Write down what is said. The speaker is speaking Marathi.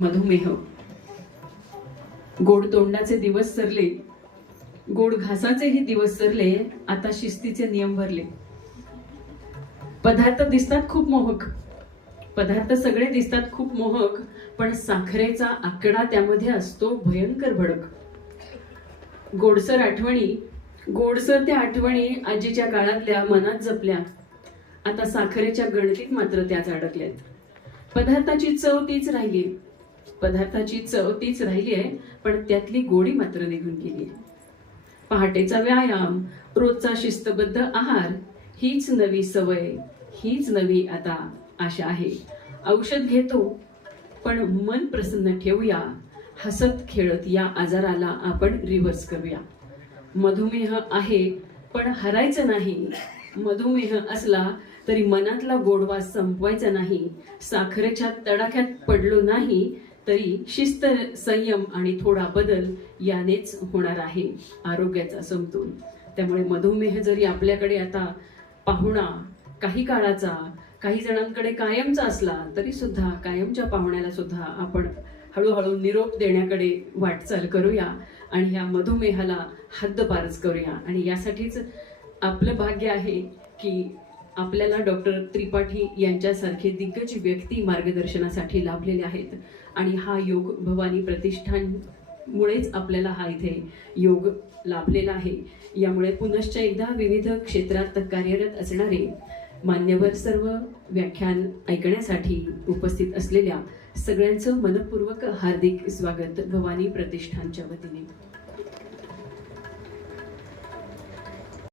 मधुमेह. गोड तोंडाचे दिवस सरले, गोड घासाचेही दिवस सरले, आता शिस्तीचे नियम भरले. पदार्थ दिसतात खूप मोहक, पदार्थ सगळे दिसतात खूप मोहक, पण साखरेचा आकडा त्यामध्ये असतो भयंकर भडक. गोडसर आठवणी, गोडसर त्या आठवणी आजीच्या काळातल्या मनात जपल्या, आता साखरेच्या गणतीत मात्र त्याच अडकल्यात. पदार्थाची चव तीच राहिली, पदार्थाची चव तीच राहिली आहे, पण त्यातली गोडी मात्र निघून गेली. पहाटेचा व्यायाम, रोजचा शिस्तबद्ध आहार, हीच नवी सवय, हीच नवी आता आशा आहे. औषध घेतो पण मन प्रसन्न ठेवूया, हसत खेळत या आजाराला आपण रिव्हर्स करूया. मधुमेह आहे पण हरायचं नाही, मधुमेह असला तरी मनातला गोडवा संपवायचा नाही. साखरेच्या तडाख्यात पडलो नाही तरी शिस्त, संयम आणि थोडा बदल यानेच होणार आहे आरोग्याचा समतोल. त्यामुळे मधुमेह जरी आपल्याकडे आता पाहुणा काही काळाचा, काही जणांकडे कायमचा असला तरी सुद्धा कायमच्या पाहुण्याला सुद्धा आपण हळूहळू निरोप देण्याकडे वाटचाल करूया आणि या मधुमेहाला हद्दपारच करूया. आणि यासाठीच आपलं भाग्य आहे की आपल्याला डॉक्टर त्रिपाठी यांच्यासारखे दिग्गज व्यक्ती मार्गदर्शनासाठी लाभलेले आहेत. आणि हा योग भवानी प्रतिष्ठानमुळेच आपल्याला हा इथे योग लाभलेला आहे. यामुळे पुनश्च एकदा विविध क्षेत्रात कार्यरत असणारे मान्यवर सर्व व्याख्यान ऐकण्यासाठी उपस्थित असलेल्या सगळ्यांचं मनपूर्वक हार्दिक स्वागत भवानी प्रतिष्ठानच्या वतीने.